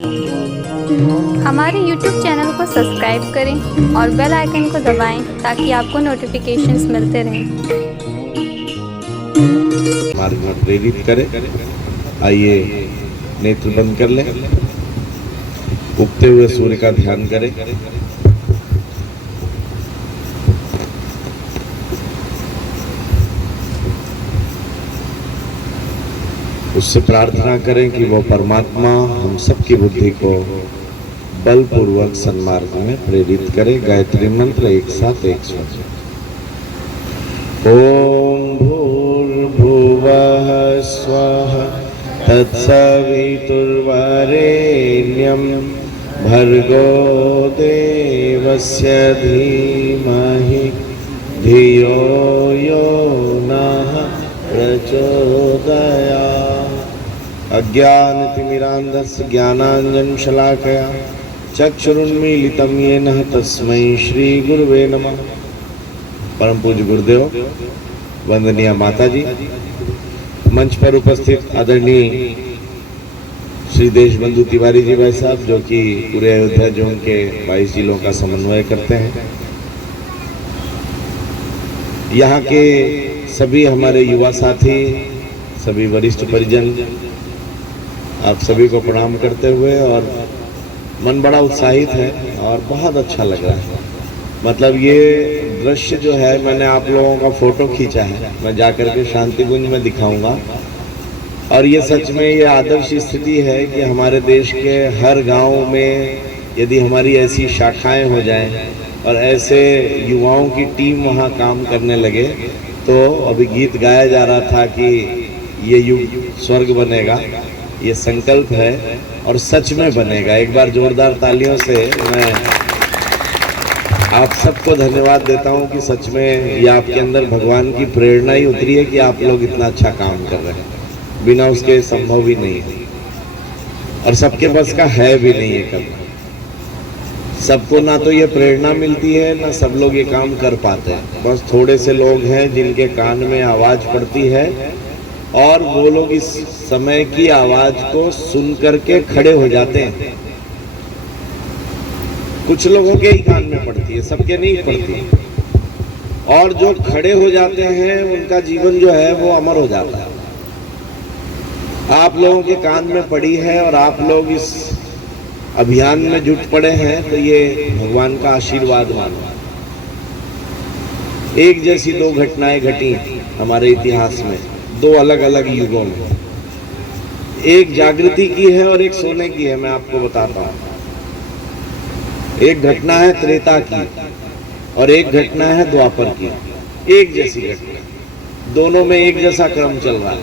हमारे YouTube channel को subscribe करें और बेल आइकन को दबाएं ताकि आपको नोटिफिकेशंस मिलते रहें। मार्ग में प्रेरित करे। आइए नेत्र बंद कर लें, उगते हुए सूर्य का ध्यान करें। उससे प्रार्थना करें कि वो परमात्मा हम सबकी बुद्धि को बलपूर्वक सन्मार्ग में प्रेरित करे। गायत्री मंत्र एक साथ एक स्वर। ओम भूर्भुवः स्वः तत्सवितुर्वरेण्यं भर्गो देवस्य धीमहि धियो यो नः प्रचोदयात्। अज्ञानतिमिरान्धस्य ज्ञानाञ्जनशलाकया चक्षुरुन्मीलितं येन तस्मै श्री गुरुवे नमः। परम पूज्य गुरुदेव, वंदनीय माता जी, मंच पर उपस्थित आदरणीय श्री देशबंधु तिवारी जी भाई साहब, जो कि पूरे अयोध्या जोन के 22 जिलों का समन्वय करते हैं, यहाँ के सभी हमारे युवा साथी, सभी वरिष्ठ परिजन, आप सभी को प्रणाम करते हुए, और मन बड़ा उत्साहित है और बहुत अच्छा लग रहा है। मतलब ये दृश्य जो है, मैंने आप लोगों का फोटो खींचा है, मैं जाकर के शांतिकुंज में दिखाऊंगा। और ये सच में ये आदर्श स्थिति है कि हमारे देश के हर गांव में यदि हमारी ऐसी शाखाएं हो जाएं और ऐसे युवाओं की टीम वहां काम करने लगे, तो अभी गीत गाया जा रहा था कि ये युग स्वर्ग बनेगा। ये संकल्प है और सच में बनेगा। एक बार जोरदार तालियों से मैं आप सबको धन्यवाद देता हूं कि सच में ये आपके अंदर भगवान की प्रेरणा ही उतरी है कि आप लोग इतना अच्छा काम कर रहे हैं। बिना उसके संभव ही नहीं है, और सबके बस का है भी नहीं है करना। सबको ना तो ये प्रेरणा मिलती है, ना सब लोग ये काम कर पाते हैं। बस थोड़े से लोग हैं जिनके कान में आवाज़ पड़ती है, और वो लोग इस समय की आवाज़ को सुन करके खड़े हो जाते हैं। कुछ लोगों के ही कान में पड़ती है, सबके नहीं पड़ती। और जो खड़े हो जाते हैं उनका जीवन जो है वो अमर हो जाता है। आप लोगों के कान में पड़ी है और आप लोग इस अभियान में जुट पड़े हैं, तो ये भगवान का आशीर्वाद मानो। एक जैसी दो घटनाएं घटी हमारे इतिहास में, दो अलग अलग युगों में। एक जागृति की है और एक सोने की है। मैं आपको बताता हूं। एक घटना है त्रेता की और एक घटना है द्वापर की। एक जैसी घटना, दोनों में एक जैसा क्रम चल रहा है।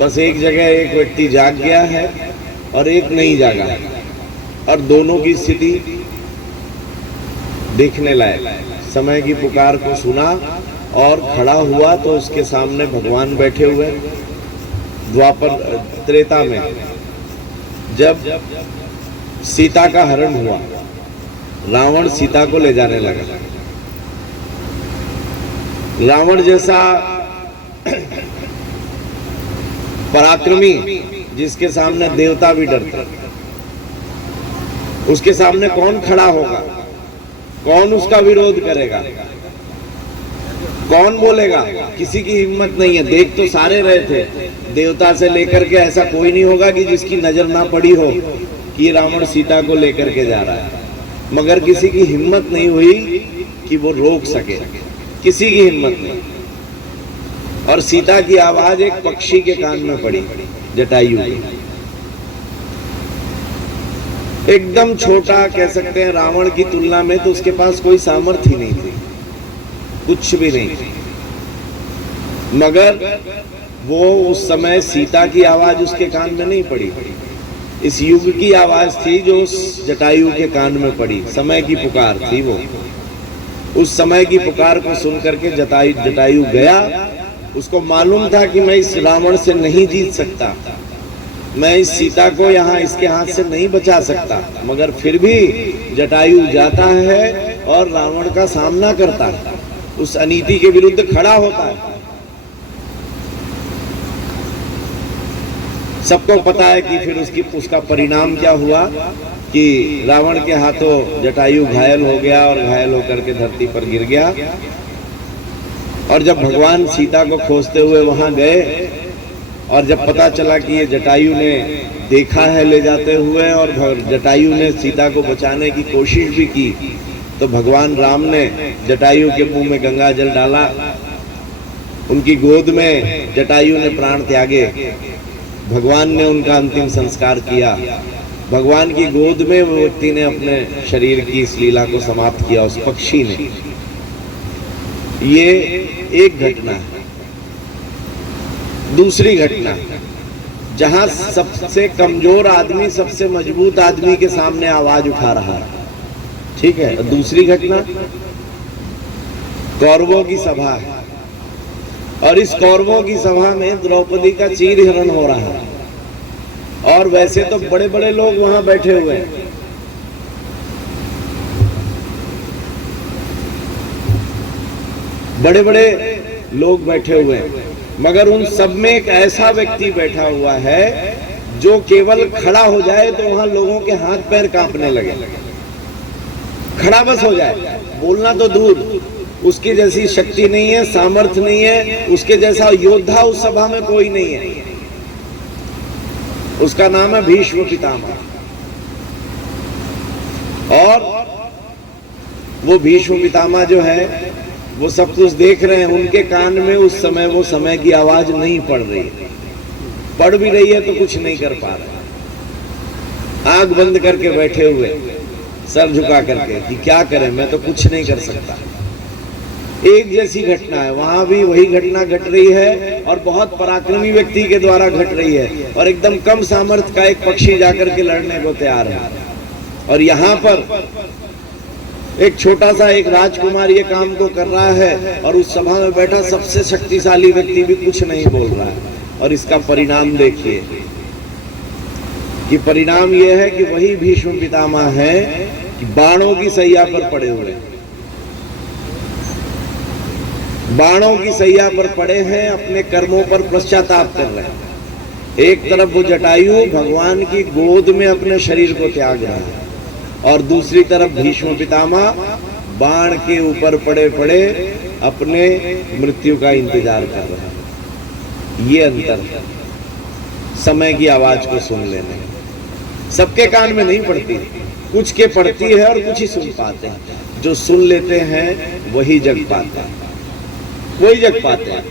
बस एक जगह एक व्यक्ति जाग गया है और एक नहीं जागा है, और दोनों की स्थिति देखने लायक। समय की पुकार को सुना और खड़ा हुआ तो उसके सामने भगवान बैठे हुए। द्वापर त्रेता में जब सीता का हरण हुआ, रावण सीता को ले जाने लगा। रावण जैसा पराक्रमी, जिसके सामने देवता भी डरते, उसके सामने कौन खड़ा होगा? कौन उसका विरोध करेगा? कौन बोलेगा? किसी की हिम्मत नहीं है। देख तो सारे रहे थे, देवता से लेकर के ऐसा कोई नहीं होगा कि जिसकी नजर ना पड़ी हो कि रावण सीता को लेकर के जा रहा है। मगर किसी की हिम्मत नहीं हुई कि वो रोक सके, किसी की हिम्मत नहीं। और सीता की आवाज एक पक्षी के कान में पड़ी, जटायु की। एकदम छोटा कह सकते हैं रावण की तुलना में, तो उसके पास कोई सामर्थ्य ही नहीं थी, कुछ भी नहीं। मगर वो उस समय सीता की आवाज उसके कान में नहीं पड़ी, इस युग की आवाज थी जो उस जटायु के कान में पड़ी। समय की पुकार थी वो। उस समय की पुकार को सुन करके जटायु गया। उसको मालूम था कि मैं इस रावण से नहीं जीत सकता, मैं इस सीता को यहाँ इसके हाथ से नहीं बचा सकता। मगर फिर भी जटायु जाता है और रावण का सामना करता है, उस अनीति के विरुद्ध खड़ा होता है। सबको पता है कि फिर उसका परिणाम क्या हुआ कि रावण के हाथों जटायु घायल हो गया और घायल होकर के धरती पर गिर गया। और जब भगवान सीता को खोजते हुए वहां गए और जब पता चला कि ये जटायु ने देखा है ले जाते हुए और जटायु ने सीता को बचाने की कोशिश भी की, तो भगवान राम ने जटायु के मुंह में गंगा जल डाला, उनकी गोद में जटायु ने प्राण त्यागे, भगवान ने उनका अंतिम संस्कार किया, भगवान की गोद में वो व्यक्ति ने अपने शरीर की इस लीला को समाप्त किया, उस पक्षी ने। ये एक घटना है। दूसरी घटना, जहां सबसे कमजोर आदमी सबसे मजबूत आदमी के सामने आवाज उठा रहा है, ठीक है। दूसरी घटना कौरवों की सभा है और इस कौरवों की सभा में द्रौपदी का चीरहरण हो रहा है और वैसे तो बड़े बड़े लोग वहां बैठे हुए हैं। बड़े बड़े लोग बैठे हुए हैं, मगर उन सब में एक ऐसा व्यक्ति बैठा हुआ है जो केवल खड़ा हो जाए तो वहां लोगों के हाथ पैर कांपने लगे। खड़ा बस हो जाए, बोलना तो दूर, उसकी जैसी शक्ति नहीं है, सामर्थ्य नहीं है, उसके जैसा योद्धा उस सभा में कोई नहीं है। उसका नाम है भीष्म पितामह। और वो भीष्म पितामह जो है वो सब कुछ देख रहे हैं, उनके कान में उस समय वो समय की आवाज नहीं पड़ रही है, पड़ भी रही है तो कुछ नहीं कर पा रहे, आंख बंद करके बैठे हुए, सर झुका करके कि क्या करें, मैं तो कुछ नहीं कर सकता। एक जैसी घटना है, वहां भी वही घटना घट रही है और बहुत पराक्रमी व्यक्ति के द्वारा घट रही है और एकदम कम सामर्थ्य का एक पक्षी जाकर के लड़ने को तैयार है। और यहाँ पर एक छोटा सा एक राजकुमार ये काम को कर रहा है और उस सभा में बैठा सबसे शक्तिशाली व्यक्ति भी कुछ नहीं बोल रहा है। और इसका परिणाम देखिए कि परिणाम ये है कि वही भीष्म पितामह है कि बाणों की सैया पर पड़े हुए, बाणों की सैया पर पड़े हैं, अपने कर्मों पर पश्चाताप कर रहे हैं। एक तरफ वो जटायु भगवान की गोद में अपने शरीर को त्याग रहा है और दूसरी तरफ भीष्म पितामह बाण के ऊपर पड़े पड़े अपने मृत्यु का इंतजार कर रहे हैं। ये अंतर है समय की आवाज को सुन लेने। सबके कान में नहीं पड़ती, कुछ के पड़ती है और कुछ ही सुन पाते हैं। जो सुन लेते हैं वही जग पाते हैं, वही जग पाते हैं।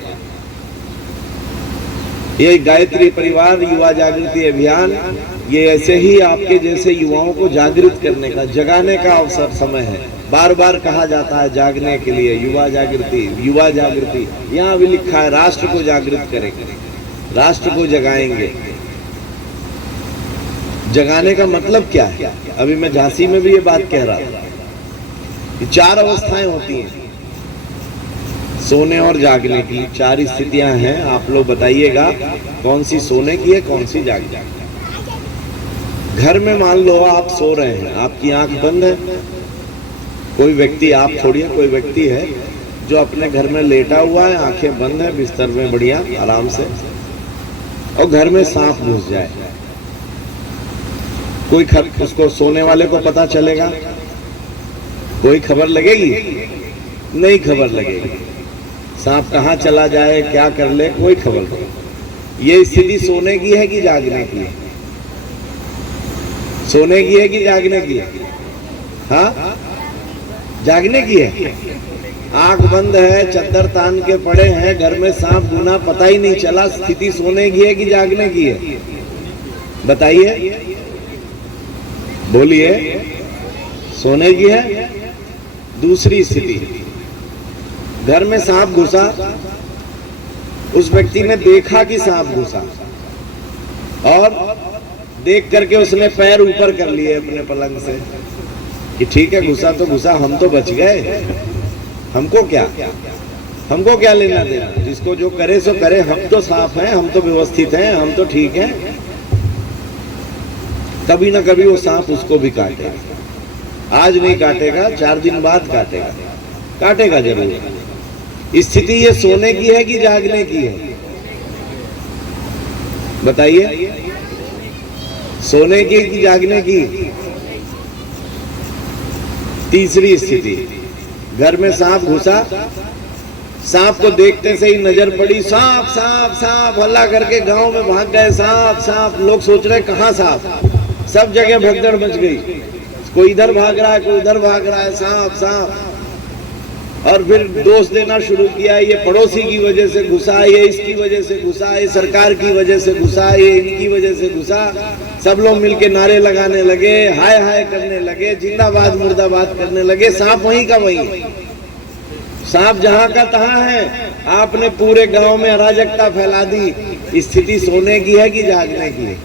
ये गायत्री परिवार युवा जागृति अभियान ये ऐसे ही आपके जैसे युवाओं को जागृत करने का, जगाने का अवसर समय है। बार बार कहा जाता है जागने के लिए, युवा जागृति, युवा जागृति। यहाँ भी लिखा है राष्ट्र को जागृत करेंगे, राष्ट्र को जगाएंगे। जगाने का मतलब क्या है? अभी मैं झांसी में भी ये बात कह रहा था कि 4 अवस्थाएं होती हैं सोने और जागने की। 4 स्थितियां हैं। आप लोग बताइएगा कौन सी सोने की है, कौन सी जागने की। घर में मान लो आप सो रहे हैं, आपकी आंख बंद है, कोई व्यक्ति, आप छोड़िए, कोई व्यक्ति है जो अपने घर में लेटा हुआ है, आंखें बंद है, बिस्तर में बढ़िया आराम से, और घर में सांप घुस जाए, कोई उसको सोने वाले को पता चलेगा? कोई खबर लगेगी? नहीं खबर लगेगी। सांप कहाँ चला जाए, क्या कर ले, कोई खबर नहीं। ये स्थिति सोने की है कि जागने की है? सोने की है कि जागने की है? हाँ, जागने की है। आंख बंद है, चद्दर तान के पड़े हैं, घर में सांप घुना, पता ही नहीं चला। स्थिति सोने की है कि जागने की है? बताइए, बोलिए। सोने की है। दूसरी स्थिति, घर में सांप घुसा, उस व्यक्ति ने देखा कि सांप घुसा और देख करके उसने पैर ऊपर कर लिए अपने पलंग से कि ठीक है घुसा तो घुसा, हम तो बच गए, हमको क्या लेना देना, जिसको जो करे सो करे, हम तो साफ हैं, हम तो व्यवस्थित हैं, हम तो ठीक हैं। कभी ना कभी वो सांप उसको भी काटेगा। आज नहीं काटेगा, 4 दिन बाद काटेगा, काटेगा जरूर। स्थिति ये सोने की है कि जागने की है? बताइए। सोने की कि जागने की? तीसरी स्थिति, घर में सांप घुसा, सांप को देखते से ही नजर पड़ी, सांप सांप सांप हल्ला करके गांव में भाग गए, सांप सांप। लोग सोच रहे कहां सांप, सब जगह भगदड़ मच गई, कोई इधर भाग रहा है, कोई उधर भाग रहा है, सांप सांप। और फिर दोष देना शुरू किया, ये पड़ोसी की वजह से घुसा, ये इसकी वजह से घुसा, ये सरकार की वजह से घुसा, ये इनकी वजह से घुसा। सब लोग मिलके नारे लगाने लगे, हाय हाय करने लगे, जिंदाबाद मुर्दाबाद करने लगे। सांप वहीं का वहीं, सांप जहां का तहां है। आपने पूरे गांव में अराजकता फैला दी। स्थिति सोने की है कि जागने की है?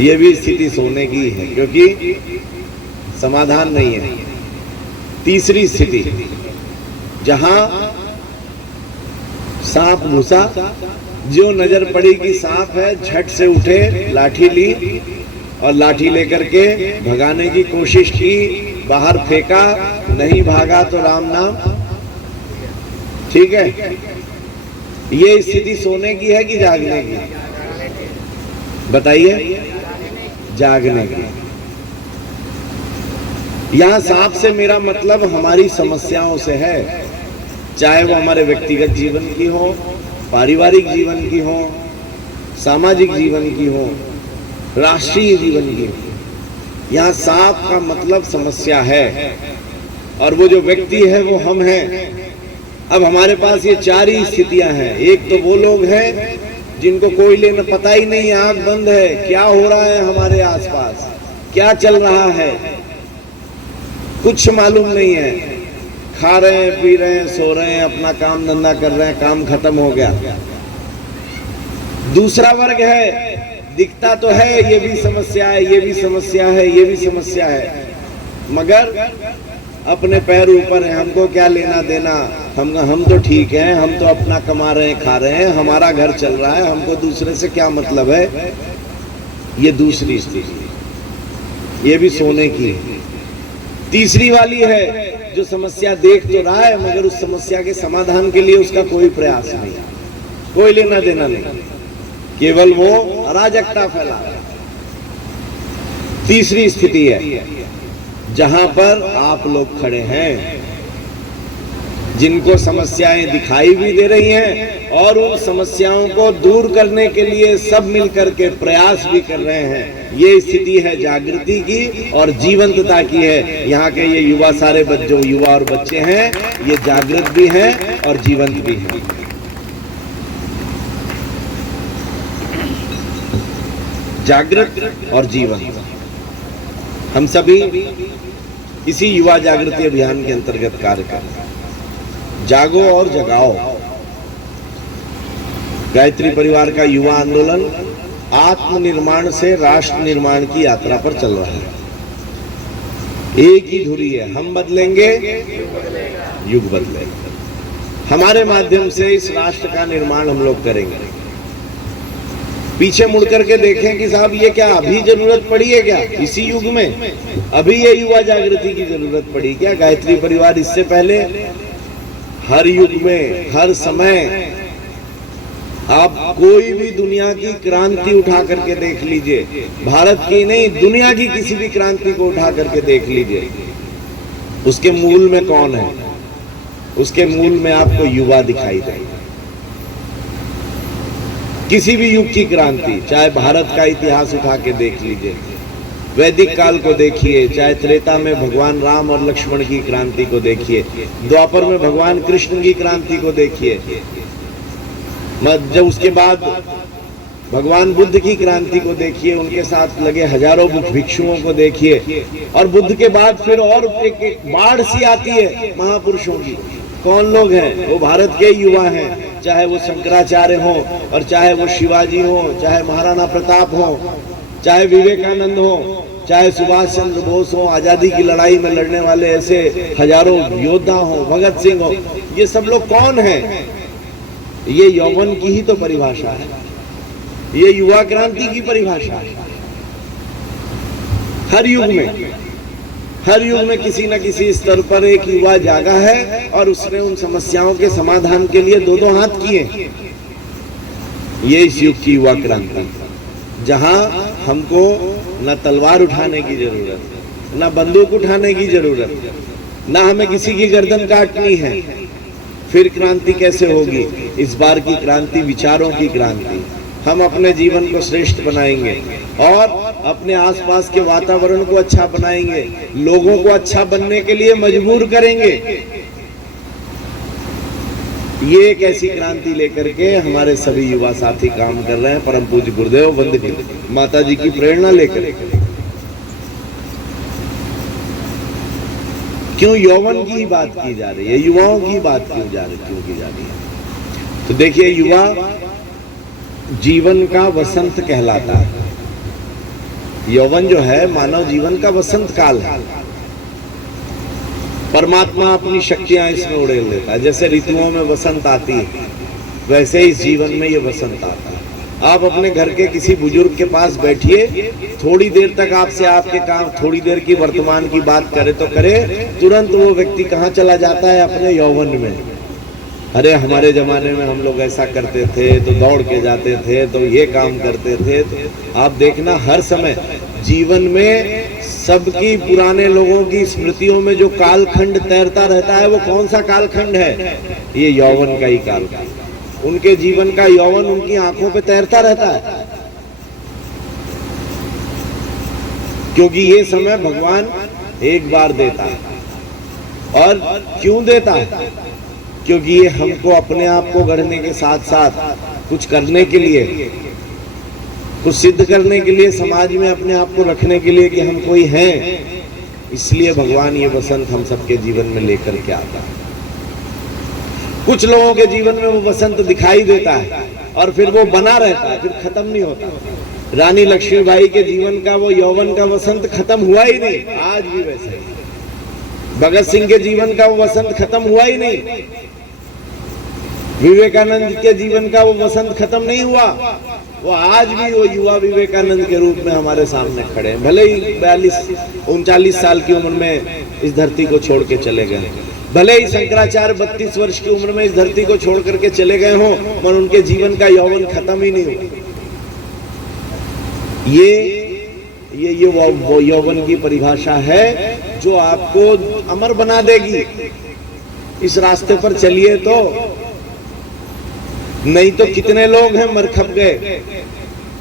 ये भी स्थिति सोने की है, क्योंकि समाधान नहीं है। तीसरी स्थिति, जहां सांप घुसा, जो नजर पड़ी कि सांप है, झट से उठे, लाठी ली और लाठी लेकर के भगाने की कोशिश की, बाहर फेंका, नहीं भागा तो राम नाम। ठीक है, ये स्थिति सोने की है कि जागने की? बताइए। जागने की। यहां सांप से मेरा मतलब हमारी समस्याओं से है, चाहे वो हमारे व्यक्तिगत जीवन की हो, पारिवारिक जीवन की हो, सामाजिक जीवन की हो, राष्ट्रीय जीवन की हो। यहां सांप का मतलब समस्या है, और वो जो व्यक्ति है वो हम हैं। अब हमारे पास ये चार ही स्थितियां हैं। एक तो वो लोग हैं जिनको कोई लेना पता ही नहीं, आंख बंद है, क्या हो रहा है हमारे आसपास, क्या चल रहा है, कुछ मालूम नहीं है। खा रहे हैं, पी रहे हैं, सो रहे हैं, अपना काम धंधा कर रहे हैं, काम खत्म हो गया। दूसरा वर्ग है, दिखता तो है ये भी समस्या है, ये भी समस्या है, ये भी समस्या है, मगर अपने पैर ऊपर है, हमको क्या लेना देना, हम तो ठीक हैं, हम तो अपना कमा रहे हैं, खा रहे हैं, हमारा घर चल रहा है, हमको दूसरे से क्या मतलब है। ये दूसरी स्थिति, ये भी सोने की है। तीसरी वाली है जो समस्या देख तो रहा है, मगर उस समस्या के समाधान के लिए उसका कोई प्रयास नहीं, कोई लेना देना नहीं, केवल वो अराजकता फैला रहा है। तीसरी स्थिति है जहां पर आप लोग खड़े हैं, जिनको समस्याएं दिखाई भी दे रही हैं और उन समस्याओं को दूर करने के लिए सब मिलकर के प्रयास भी कर रहे हैं। ये स्थिति है जागृति की और जीवंतता की है। यहाँ के ये युवा सारे जो युवा और बच्चे हैं, ये जागृत भी हैं और जीवंत भी हैं। जागृत और जीवंत। हम सभी इसी युवा जागृति अभियान के अंतर्गत कार्य कर रहे हैं। जागो और जगाओ। गायत्री परिवार का युवा आंदोलन आत्मनिर्माण से राष्ट्र निर्माण की यात्रा पर चल रहा है। एक ही धुरी है, हम बदलेंगे, युग बदलेगा। हमारे माध्यम से इस राष्ट्र का निर्माण हम लोग करेंगे। पीछे मुड़ करके देखें कि साहब ये क्या अभी जरूरत पड़ी है क्या, इसी युग में अभी ये युवा जागृति की जरूरत पड़ी क्या? गायत्री परिवार इससे पहले हर युग में, हर समय, आप कोई भी दुनिया की क्रांति उठा करके देख लीजिए, भारत की नहीं दुनिया की किसी भी क्रांति को उठा करके देख लीजिए, उसके मूल में कौन है? उसके मूल में आपको युवा दिखाई देगा। किसी भी युग की क्रांति, चाहे भारत का इतिहास उठा के देख लीजिए, वैदिक काल को देखिए, चाहे त्रेता में भगवान राम और लक्ष्मण की क्रांति को देखिए, द्वापर में भगवान कृष्ण की क्रांति को देखिए, जब उसके बाद भगवान बुद्ध की क्रांति को देखिए, उनके साथ लगे हजारों भिक्षुओं को देखिए, और बुद्ध के बाद फिर और एक बाढ़ सी आती है महापुरुषों की। कौन लोग हैं? वो भारत के युवा हैं, चाहे वो शंकराचार्य हो, और चाहे वो शिवाजी हो, चाहे महाराणा प्रताप हो, चाहे विवेकानंद हो, चाहे सुभाष चंद्र बोस हो, आजादी की लड़ाई में लड़ने वाले ऐसे हजारों योद्धा हो, भगत सिंह हो, ये सब लोग कौन हैं? ये यौवन की ही तो परिभाषा है, ये युवा क्रांति की परिभाषा है। हर युग में किसी न किसी स्तर पर एक युवा जागा है और उसने उन समस्याओं के समाधान के लिए दो हाथ किए। ये इस युग की युवा क्रांति। जहां हमको न तलवार उठाने की जरूरत है, न बंदूक उठाने की जरूरत है, न हमें किसी की गर्दन काटनी है। फिर क्रांति कैसे होगी? इस बार की क्रांति विचारों की क्रांति। हम अपने जीवन को श्रेष्ठ बनाएंगे और अपने आसपास के वातावरण को अच्छा बनाएंगे, लोगों को अच्छा बनने के लिए मजबूर करेंगे। ये एक ऐसी क्रांति लेकर के हमारे सभी युवा साथी काम कर रहे हैं। परम पूज्य गुरुदेव वंदनीय माता जी की प्रेरणा लेकर। क्यों यौवन की बात की जा रही है, युवाओं की बात क्यों की जा रही है? तो देखिए, युवा जीवन का वसंत कहलाता है। यौवन जो है मानव जीवन का वसंत काल है। परमात्मा अपनी शक्तियां इसमें उड़ेल देता है। जैसे ऋतुओं में वसंत आती है, वैसे ही जीवन में ये वसंत आता है। आप अपने घर के किसी बुजुर्ग के पास बैठिए, थोड़ी देर तक आपसे आपके काम, थोड़ी देर की वर्तमान की बात करे तो करे, तुरंत वो व्यक्ति कहाँ चला जाता है? अपने यौवन में। अरे हमारे जमाने में हम लोग ऐसा करते थे, तो दौड़ के जाते थे, तो ये काम करते थे। तो आप देखना, हर समय जीवन में सबकी, पुराने लोगों की स्मृतियों में जो कालखंड तैरता रहता है, वो कौन सा कालखंड है? ये यौवन का ही कालखंड। उनके जीवन का यौवन उनकी आंखों पे तैरता रहता है, क्योंकि ये समय भगवान एक बार देता है। और क्यों देता है? क्योंकि ये हमको अपने आप को गढ़ने के साथ साथ कुछ करने के लिए, कुछ सिद्ध करने के लिए, समाज में अपने आप को रखने के लिए कि हम कोई हैं। इसलिए भगवान ये वसंत हम सबके जीवन में लेकर के आता है। कुछ लोगों के जीवन में वो वसंत दिखाई देता है और फिर वो बना रहता है, फिर खत्म नहीं होता। रानी लक्ष्मीबाई के जीवन का वो यौवन का वसंत खत्म हुआ ही नहीं, आज भी वैसे ही। भगत सिंह के जीवन का वो वसंत खत्म हुआ ही नहीं। विवेकानंद के जीवन का वो वसंत खत्म नहीं हुआ, वो आज भी वो युवा विवेकानंद के रूप में हमारे सामने खड़े हैं। भले ही 42-39 साल की उम्र में इस धरती को छोड़ के चले गए, भले ही शंकराचार्य 32 वर्ष की उम्र में इस धरती को छोड़ करके चले गए हों, मगर उनके जीवन का यौवन खत्म ही नहीं हुआ। ये वो यौवन की परिभाषा है जो आपको अमर बना देगी। इस रास्ते पर चलिए तो, नहीं तो कितने लोग हैं मर खप गए।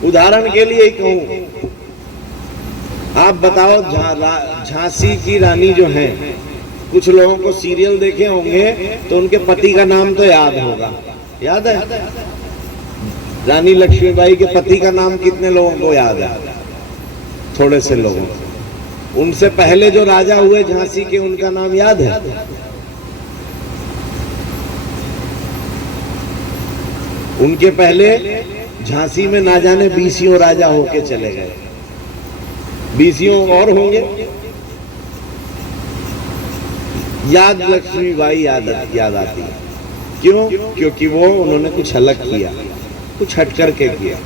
उदाहरण के लिए ही कहूं, आप बताओ, झांसी की रानी जो है, कुछ लोगों को सीरियल देखे होंगे तो उनके पति का नाम तो याद होगा, याद है? रानी लक्ष्मीबाई के पति का नाम कितने लोगों को याद है? थोड़े से लोगों को। उनसे पहले जो राजा हुए झांसी के, उनका नाम याद है? उनके पहले झांसी में ना जाने 20 राजा होके चले गए, 20 और होंगे। याद लक्ष्मीबाई याद आती है। क्यों? क्योंकि वो उन्होंने कुछ अलग किया, कुछ हट करके किया।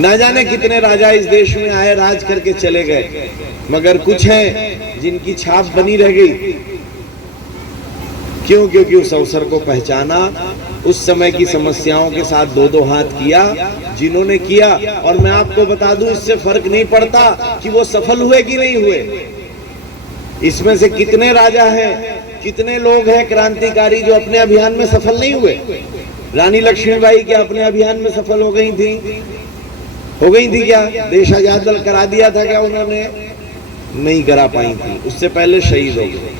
ना जाने कितने राजा इस देश में आए, राज करके चले गए, मगर कुछ हैं जिनकी छाप बनी रह गई। क्यों? क्योंकि उस अवसर को पहचाना, उस समय की समस्याओं के साथ दो हाथ किया जिन्होंने किया। और मैं आपको बता दूं, इससे फर्क नहीं पड़ता कि वो सफल हुए कि नहीं हुए। इसमें से कितने राजा हैं, कितने लोग हैं क्रांतिकारी जो अपने अभियान में सफल नहीं हुए। रानी लक्ष्मीबाई क्या अपने अभियान में सफल हो गई थी? क्या देश आजाद करा दिया था क्या उन्होंने? नहीं करा पाई थी, उससे पहले शहीद हो गए।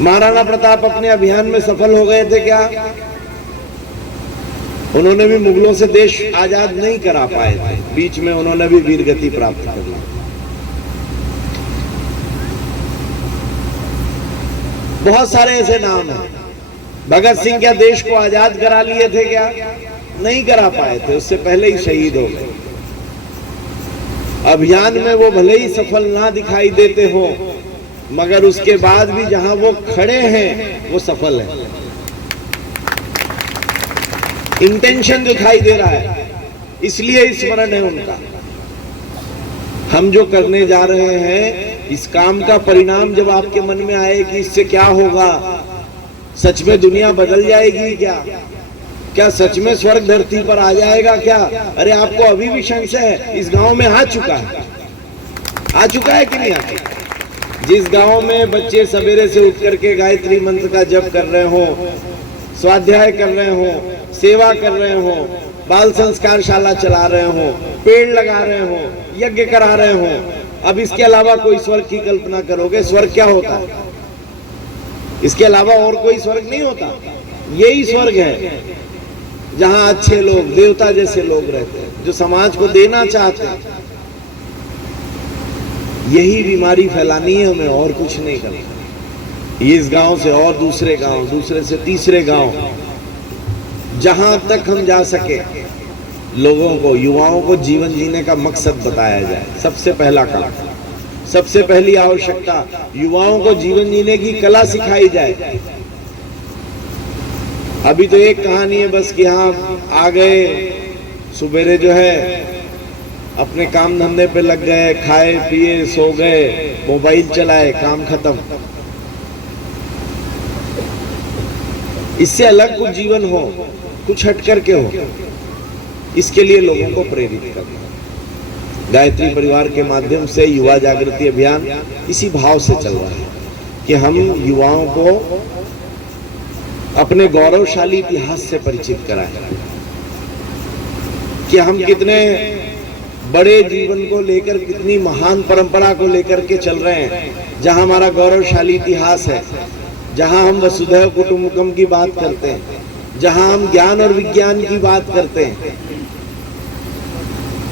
महाराणा प्रताप अपने अभियान में सफल हो गए थे क्या? उन्होंने भी मुगलों से देश आजाद नहीं करा पाए थे, बीच में उन्होंने भी वीरगति प्राप्त कर ली। बहुत सारे ऐसे नाम हैं। भगत सिंह क्या देश को आजाद करा लिए थे क्या? नहीं करा पाए थे, उससे पहले ही शहीद हो गए। अभियान में वो भले ही सफल ना दिखाई देते हो, मगर उसके बाद भी जहां वो खड़े हैं वो सफल है। इंटेंशन दिखाई दे रहा है, इसलिए स्मरण है उनका। हम जो करने जा रहे हैं, इस काम का परिणाम जब आपके मन में आए कि इससे क्या होगा, सच में दुनिया बदल जाएगी क्या, क्या सच में स्वर्ग धरती पर आ जाएगा क्या? अरे आपको अभी भी संशय है? इस गांव में आ चुका है कि नहीं आ चुका? जिस गांव में बच्चे सवेरे से उठ करके गायत्री मंत्र का जप कर रहे हो, स्वाध्याय कर रहे हो, सेवा कर रहे हो, बाल संस्कार शाला चला रहे हो, पेड़ लगा रहे हो, यज्ञ करा रहे हो, अब इसके अलावा कोई स्वर्ग की कल्पना करोगे? स्वर्ग क्या होता है? इसके अलावा और कोई स्वर्ग नहीं होता। यही स्वर्ग है जहां अच्छे लोग, देवता जैसे लोग रहते हैं, जो समाज को देना चाहते हैं। यही बीमारी फैलानी है हमें, और कुछ नहीं करना। इस गांव से और दूसरे गांव, दूसरे से तीसरे गांव, जहां तक हम जा सके लोगों को, युवाओं को जीवन जीने का मकसद बताया जाए। सबसे पहला काम, सबसे पहली आवश्यकता, युवाओं को जीवन जीने की कला सिखाई जाए। अभी तो एक कहानी है बस कि हाँ आ गए, सुबेरे जो है अपने काम धंधे पे लग गए, खाए पिए सो गए, मोबाइल चलाए, काम खत्म। इससे अलग कुछ जीवन हो, कुछ हट करके हो, इसके लिए लोगों को प्रेरित करना। गायत्री परिवार के माध्यम से युवा जागृति अभियान इसी भाव से चल रहा है कि हम युवाओं को अपने गौरवशाली इतिहास से परिचित कराएं कि हम कितने बड़े जीवन को लेकर, कितनी महान परंपरा को लेकर के चल रहे हैं, जहां हमारा गौरवशाली इतिहास है, जहां हम वसुधैव कुटुंबकम की बात करते हैं, जहां हम ज्ञान और विज्ञान की बात करते हैं,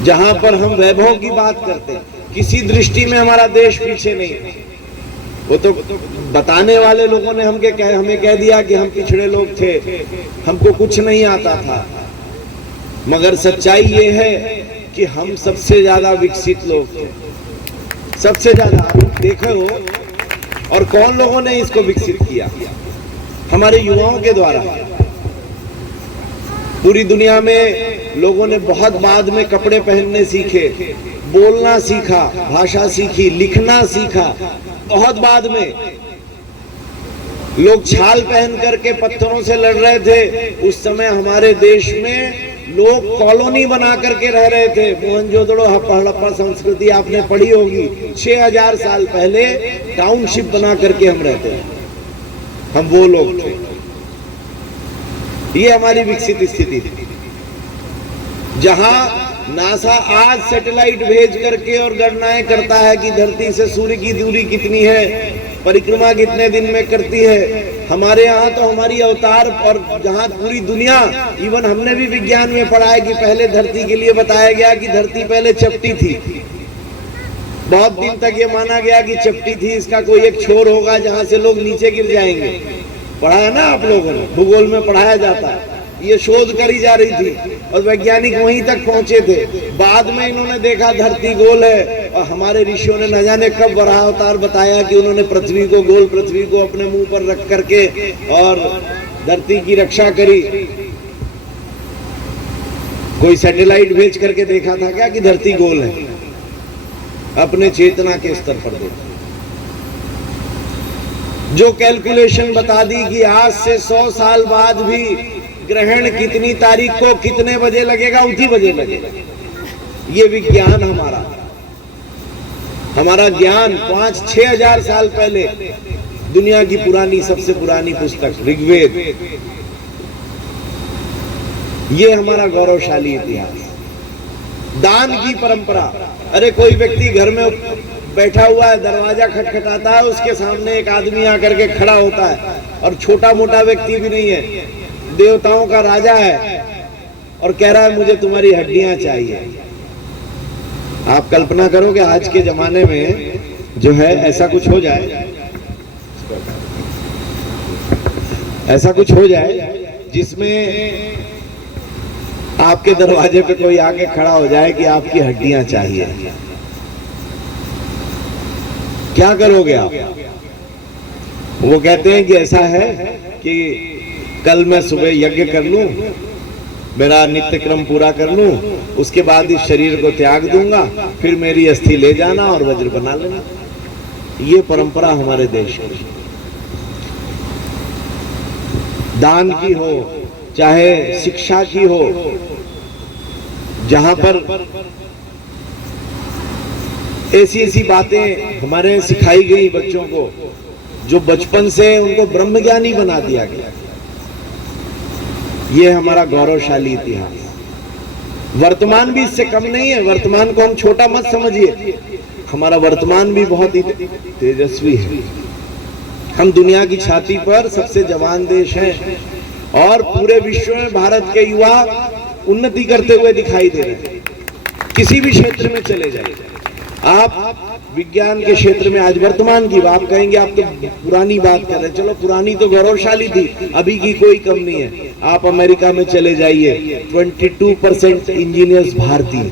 जहां पर हम वैभव की बात करते हैं। किसी दृष्टि में हमारा देश पीछे नहीं है। वो तो बताने वाले लोगों ने हमें कह दिया कि हम पिछड़े लोग थे, हमको कुछ नहीं आता था, मगर सच्चाई ये है कि हम सबसे ज्यादा विकसित लोग थे, सबसे ज्यादा देखे हो। और कौन लोगों ने इसको विकसित किया? हमारे युवाओं के द्वारा। पूरी दुनिया में लोगों ने बहुत बाद में कपड़े पहनने सीखे, बोलना सीखा, भाषा सीखी, लिखना सीखा, बहुत बाद में। लोग छाल पहन करके पत्थरों से लड़ रहे थे, उस समय हमारे देश में लोग कॉलोनी बना करके रह रहे थे। मोहनजोदड़ो हड़प्पा संस्कृति आपने पढ़ी होगी। 6000 साल पहले टाउनशिप बना करके हम रहते हैं, हम वो लोग थे। ये हमारी विकसित स्थिति थी, जहां नासा आज सैटेलाइट भेज करके और गणनाएं करता है कि धरती से सूर्य की दूरी कितनी है, परिक्रमा कितने दिन में करती है। हमारे यहाँ तो हमारी अवतार, और जहाँ पूरी दुनिया, इवन हमने भी विज्ञान में पढ़ा है कि पहले धरती के लिए बताया गया कि धरती पहले चपटी थी। बहुत दिन तक ये माना गया कि चपटी थी, इसका कोई एक छोर होगा जहाँ से लोग नीचे गिर जाएंगे। पढ़ा है ना आप लोगों ने, भूगोल में पढ़ाया जाता है। ये शोध करी जा रही थी और वैज्ञानिक वहीं तक पहुंचे थे। बाद में इन्होंने देखा धरती गोल है, और हमारे ऋषियों ने न जाने कब वराह अवतार बताया कि उन्होंने पृथ्वी को गोल, पृथ्वी को अपने मुंह पर रख करके और धरती की रक्षा करी। कोई सैटेलाइट भेज करके देखा था क्या कि धरती गोल है? अपने चेतना के स्तर पर देखा, जो कैलकुलेशन बता दी कि आज से 100 साल बाद भी ग्रहण कितनी तारीख को कितने बजे लगेगा, उसी बजे लगेगा। ये विज्ञान हमारा ज्ञान 5-6 हजार साल पहले दुनिया की पुरानी, सबसे पुरानी पुस्तक ऋग्वेद, ये हमारा गौरवशाली इतिहास। दान की परंपरा। अरे कोई व्यक्ति घर में बैठा हुआ है, दरवाजा खटखटाता है, उसके सामने एक आदमी आकर के खड़ा होता है, और छोटा मोटा व्यक्ति भी नहीं है, देवताओं का राजा है, और कह रहा है मुझे तुम्हारी हड्डियां चाहिए। आप कल्पना करो कि आज के जमाने में जो है ऐसा कुछ हो जाए, ऐसा कुछ हो जाए जिसमें आपके दरवाजे पे कोई आके खड़ा हो जाए कि आपकी हड्डियां चाहिए, क्या करोगे आप? वो कहते हैं कि ऐसा है कि कल मैं सुबह यज्ञ कर लूं, मेरा नित्य क्रम पूरा कर लूं, उसके बाद इस शरीर को त्याग दूंगा, फिर मेरी अस्थि ले जाना और वज्र बना लेना। ये परंपरा हमारे देश की। दान की हो, चाहे शिक्षा की हो, जहां पर ऐसी ऐसी बातें हमारे सिखाई गई बच्चों को, जो बचपन से उनको ब्रह्मज्ञानी बना दिया गया। ये हमारा गौरवशाली इतिहास। वर्तमान भी इससे कम नहीं है। वर्तमान को हम छोटा मत समझिए, हमारा वर्तमान भी बहुत ही तेजस्वी है। हम दुनिया की छाती पर सबसे जवान देश हैं और पूरे विश्व में भारत के युवा उन्नति करते हुए दिखाई दे रहे हैं। किसी भी क्षेत्र में चले जाइए आप, विज्ञान के क्षेत्र में आज वर्तमान की बात कहेंगे, आप तो पुरानी बात कर रहे हैं। चलो पुरानी तो गौरवशाली थी, अभी की कोई कम नहीं है। आप अमेरिका में चले जाइए, 22% इंजीनियर्स भारतीय।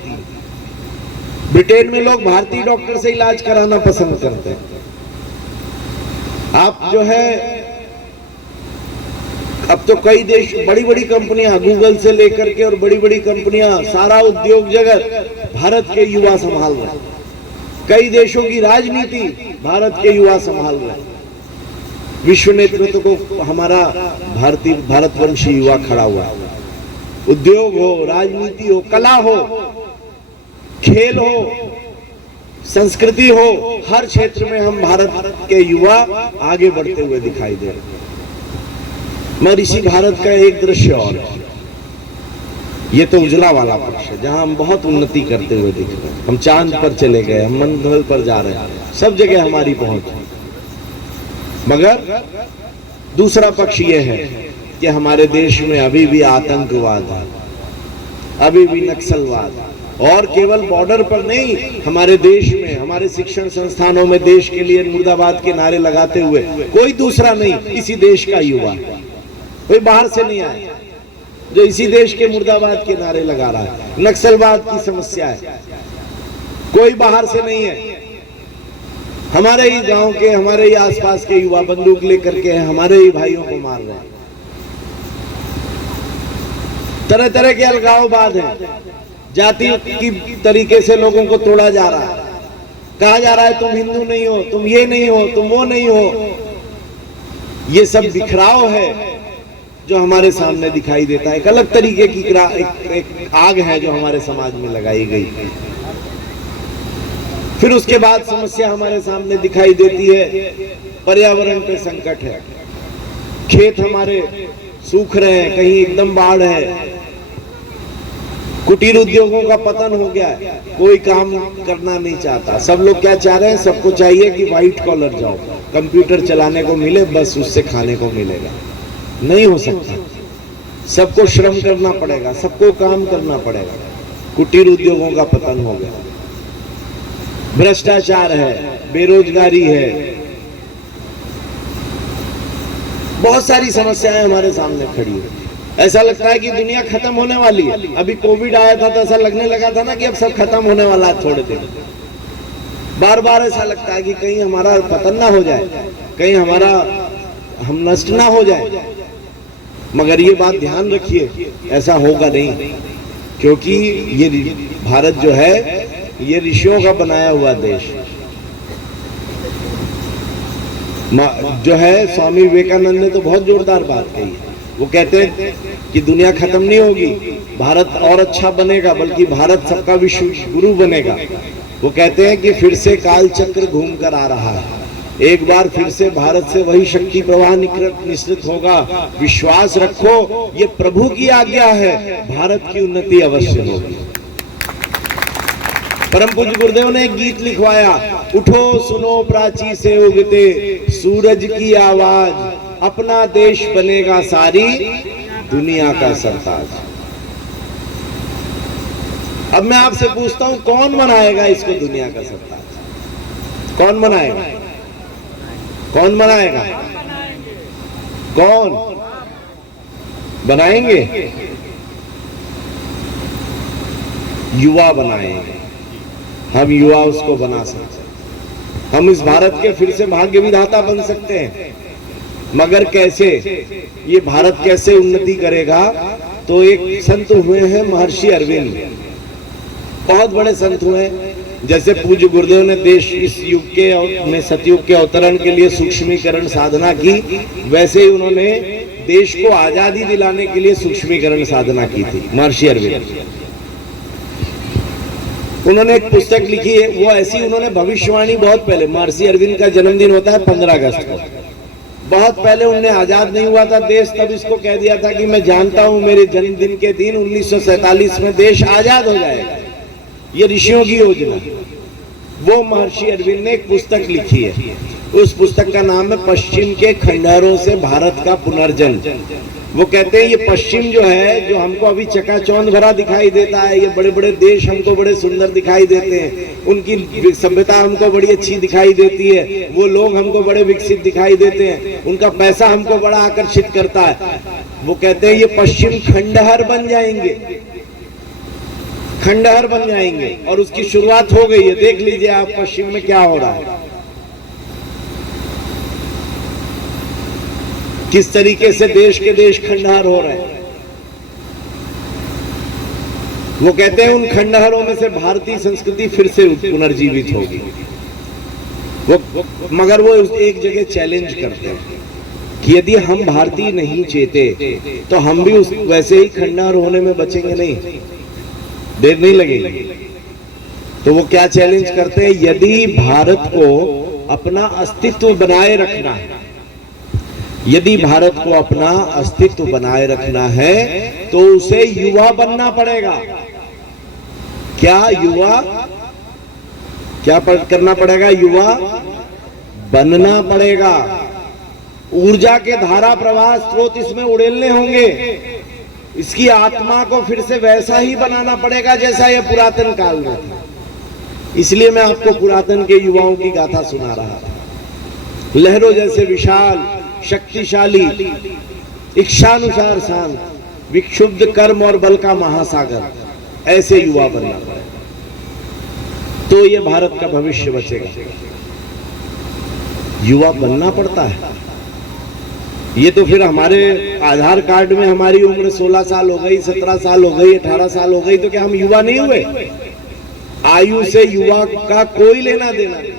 ब्रिटेन में लोग भारतीय डॉक्टर से इलाज कराना पसंद करते हैं। आप जो है, अब तो कई देश, बड़ी बड़ी कंपनियां, गूगल से लेकर के और बड़ी बड़ी कंपनियां, सारा उद्योग जगत भारत के युवा संभाल रहे हैं। कई देशों की राजनीति भारत के युवा संभाल रहे हैं। विश्व नेतृत्व को हमारा भारतवंशी युवा खड़ा हुआ है। उद्योग हो, राजनीति हो, कला हो, खेल हो, संस्कृति हो, हर क्षेत्र में हम भारत के युवा आगे बढ़ते हुए दिखाई दे रहे हैं। मगर इसी भारत का एक दृश्य और है, ये तो उजला वाला पक्ष है, जहां हम बहुत उन्नति करते हुए दिख रहे हैं। हम चांद पर चले गए, हम मंगल पर जा रहे हैं, सब जगह हमारी पहुंच है। मगर दूसरा पक्ष ये है कि हमारे देश में अभी भी आतंकवाद है, अभी भी नक्सलवाद है। और केवल बॉर्डर पर नहीं, हमारे देश में, हमारे शिक्षण संस्थानों में देश के लिए मुर्दाबाद के नारे लगाते हुए कोई दूसरा नहीं, इसी देश का युवा, कोई बाहर से नहीं आया, जो इसी देश के मुर्दाबाद के नारे लगा रहा है। नक्सलवाद की समस्या है, कोई बाहर से नहीं है, हमारे ही गांव के, हमारे ही आसपास के युवा बंदूक लेकर के हमारे ही भाइयों को मार रहे हैं। तरह तरह के अलगाववाद है, जाति की तरीके से लोगों को तोड़ा जा रहा है। कहा जा रहा है तुम हिंदू नहीं हो, तुम ये नहीं हो, तुम वो नहीं हो। ये सब बिखराव है जो हमारे सामने दिखाई देता है। एक अलग तरीके की एक आग है जो हमारे समाज में लगाई गई। फिर उसके बाद समस्या हमारे सामने दिखाई देती है, पर्यावरण पे संकट है। खेत हमारे सूख रहे हैं, कहीं एकदम बाढ़ है। कुटीर उद्योगों का पतन हो गया है, कोई काम करना नहीं चाहता। सब लोग क्या चाह रहे हैं, सबको चाहिए कि व्हाइट कॉलर जाओ, कंप्यूटर चलाने को मिले, बस उससे खाने को मिलेगा। नहीं हो सकता, सबको श्रम करना पड़ेगा, सबको काम करना पड़ेगा। कुटीर उद्योगों का पतन हो गया, भ्रष्टाचार है, बेरोजगारी है, बहुत सारी समस्याएं हमारे सामने खड़ी है। ऐसा लगता है कि दुनिया खत्म होने वाली है। अभी कोविड आया था तो ऐसा लगने लगा था ना कि अब सब खत्म होने वाला है थोड़े दिन। बार बार ऐसा लगता है कि कहीं हमारा पतन ना हो जाए, कहीं हम नष्ट ना हो जाए। मगर ये बात ध्यान रखिए, ऐसा होगा नहीं, क्योंकि ये भारत जो है ये ऋषियों का बनाया हुआ देश जो है। स्वामी विवेकानंद ने तो बहुत जोरदार बात कही है। वो कहते हैं कि दुनिया खत्म नहीं होगी, भारत और अच्छा बनेगा, बल्कि भारत सबका विश्व गुरु बनेगा। वो कहते हैं कि फिर से काल चक्र घूम कर आ रहा है, एक बार फिर से भारत से वही शक्ति प्रवाह निश्चित होगा। विश्वास रखो, ये प्रभु की आज्ञा है, भारत की उन्नति अवश्य होगी। परम पूज्य गुरुदेव ने एक गीत लिखवाया, उठो सुनो प्राची से उगते सूरज की आवाज, अपना देश बनेगा सारी दुनिया का सरताज। अब मैं आपसे पूछता हूं, कौन बनाएगा इसको दुनिया का सरताज? कौन बनाएगा? कौन बनाएगा? कौन बनाएंगे? युवा बनाएंगे। हम युवा उसको बना सकते हैं। हम इस भारत के फिर से भाग्य विधाता बन सकते हैं। मगर कैसे? ये भारत कैसे उन्नति करेगा? तो एक संत हुए हैं महर्षि अरविंद, बहुत बड़े संत हुए। जैसे पूज्य गुरुदेव ने देश इस युग के में सतयुग के अवतरण के लिए सूक्ष्मीकरण साधना की, वैसे ही उन्होंने देश को आजादी दिलाने के लिए सूक्ष्मीकरण साधना की थी महर्षि अरविंद। उन्होंने एक पुस्तक लिखी है, वो ऐसी उन्होंने भविष्यवाणी बहुत पहले, महर्षि अरविंद का जन्मदिन होता है 15 अगस्त को, बहुत पहले उन्हें आजाद नहीं हुआ था देश, तब इसको कह दिया था कि मैं जानता हूं मेरे जन्मदिन के दिन 1947 में देश आजाद हो जाएगा, ये ऋषियों की योजना। वो महर्षि अरविंद ने एक पुस्तक लिखी है, उस पुस्तक का नाम है पश्चिम के खंडहरों से भारत का पुनर्जन्म। वो कहते हैं ये पश्चिम जो है, जो हमको अभी चकाचौंध भरा दिखाई देता है, ये बड़े बड़े देश हमको बड़े सुंदर दिखाई देते हैं, उनकी सभ्यता हमको बड़ी अच्छी दिखाई देती है, वो लोग हमको बड़े विकसित दिखाई देते हैं, उनका पैसा हमको बड़ा आकर्षित करता है। वो कहते हैं ये पश्चिम खंडहर बन जाएंगे, खंडहर बन जाएंगे, और उसकी शुरुआत हो गई है। देख लीजिए आप पश्चिम में क्या हो रहा है, किस तरीके से देश के देश खंडहर हो रहे हैं। वो कहते हैं उन खंडहरों में से भारतीय संस्कृति फिर से पुनर्जीवित होगी। मगर वो एक जगह चैलेंज करते हैं कि यदि हम भारतीय नहीं चेते तो हम भी उस वैसे ही खंडहर होने में बचेंगे नहीं, देर नहीं लगेगी। तो वो क्या चैलेंज करते हैं, यदि भारत को अपना अस्तित्व बनाए रखना है, यदि भारत को अपना अस्तित्व बनाए रखना है तो उसे युवा बनना पड़ेगा। क्या युवा, क्या करना पड़ेगा, युवा बनना पड़ेगा। ऊर्जा के धारा प्रवाह स्रोत इसमें उड़ेलने होंगे, इसकी आत्मा को फिर से वैसा ही बनाना पड़ेगा जैसा यह पुरातन काल में था। इसलिए मैं आपको पुरातन के युवाओं की गाथा सुना रहा था। लहरों जैसे विशाल, शक्तिशाली, इच्छानुसार शांत, विक्षुब्ध कर्म और बल का महासागर, ऐसे युवा बनना पड़ेगा तो ये भारत का भविष्य बचेगा। युवा बनना पड़ता है। ये तो फिर हमारे आधार कार्ड में हमारी उम्र 16 साल हो गई, 17 साल हो गई, 18 साल हो गई, तो क्या हम युवा नहीं हुए? आयु से युवा का कोई लेना देना नहीं।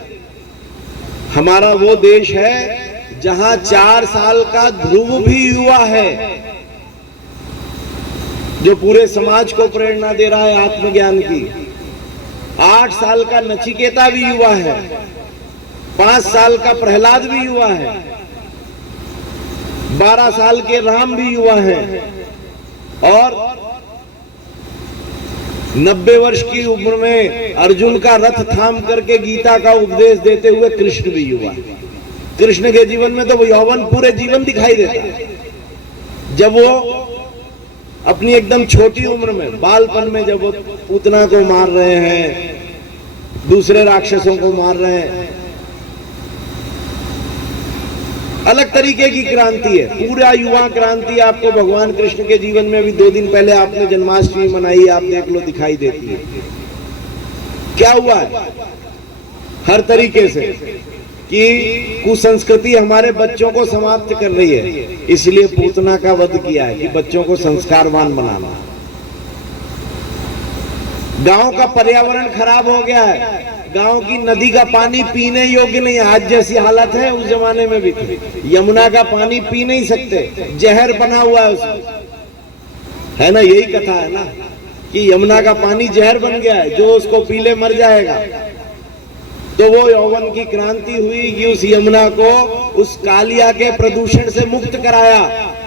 हमारा वो देश है जहां 4 साल का ध्रुव भी युवा है, जो पूरे समाज को प्रेरणा दे रहा है आत्मज्ञान की। 8 साल का नचिकेता भी युवा है, 5 साल का प्रहलाद भी युवा है, 12 साल के राम भी युवा हैं, और 90 वर्ष की उम्र में अर्जुन का रथ थाम करके गीता का उपदेश देते हुए कृष्ण भी युवा है। कृष्ण के जीवन में तो वो यौवन पूरे जीवन दिखाई देता है। जब वो अपनी एकदम छोटी उम्र में, बालपन में, जब वो पूतना को मार रहे हैं, दूसरे राक्षसों को मार रहे हैं, अलग तरीके की क्रांति है, पूरा युवा क्रांति आपको भगवान कृष्ण के जीवन में अभी 2 दिन पहले आपने जन्माष्टमी मनाई, आप देख लो, दिखाई देती है। क्या हुआ है? हर तरीके से कि कुसंस्कृति हमारे बच्चों को समाप्त कर रही है, इसलिए पूतना का वध किया है कि बच्चों को संस्कारवान बनाना। गांव का पर्यावरण खराब हो गया है, गांव की नदी का पानी पीने योग्य नहीं है। आज जैसी हालत है उस जमाने में भी थी। यमुना का पानी पी नहीं सकते, जहर बना हुआ है उसमें, है ना? यही कथा है ना कि यमुना का पानी जहर बन गया है, जो उसको पी ले मर जाएगा। तो वो यौवन की क्रांति हुई कि उस यमुना को उस कालिया के प्रदूषण से मुक्त कराया।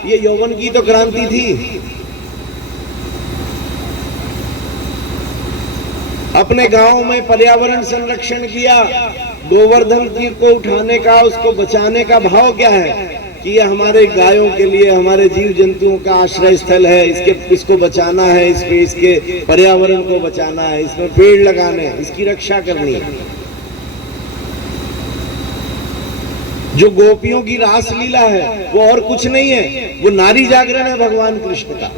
ये यौवन की तो क्रांति थी। अपने गांव में पर्यावरण संरक्षण किया, गोवर्धन को उठाने का, उसको बचाने का भाव क्या है कि ये हमारे गायों के लिए, हमारे जीव जंतुओं का आश्रय स्थल है, इसको बचाना है, इसके पर्यावरण को बचाना है, इसमें पेड़ लगाने हैं, इसकी रक्षा करनी है। जो गोपियों की रासलीला है वो और कुछ नहीं है, वो नारी जागरण है भगवान कृष्ण का।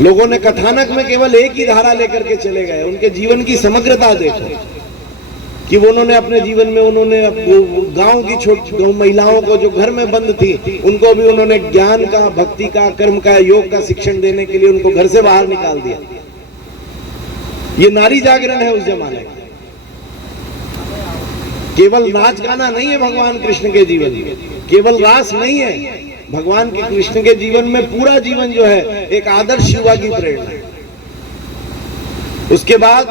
लोगों ने कथानक में केवल एक ही धारा लेकर के चले गए, उनके जीवन की समग्रता देखो कि उन्होंने अपने जीवन में उन्होंने गांव की छोटी महिलाओं को जो घर में बंद थी, उनको भी उन्होंने ज्ञान का, भक्ति का, कर्म का, योग का शिक्षण देने के लिए उनको घर से बाहर निकाल दिया। ये नारी जागरण है उस जमाने का केवल नाच गाना नहीं है भगवान कृष्ण के जीवन में, केवल रास नहीं है। भगवान के कृष्ण के जीवन में पूरा जीवन जो है एक आदर्श युवा की प्रेरणा है। उसके बाद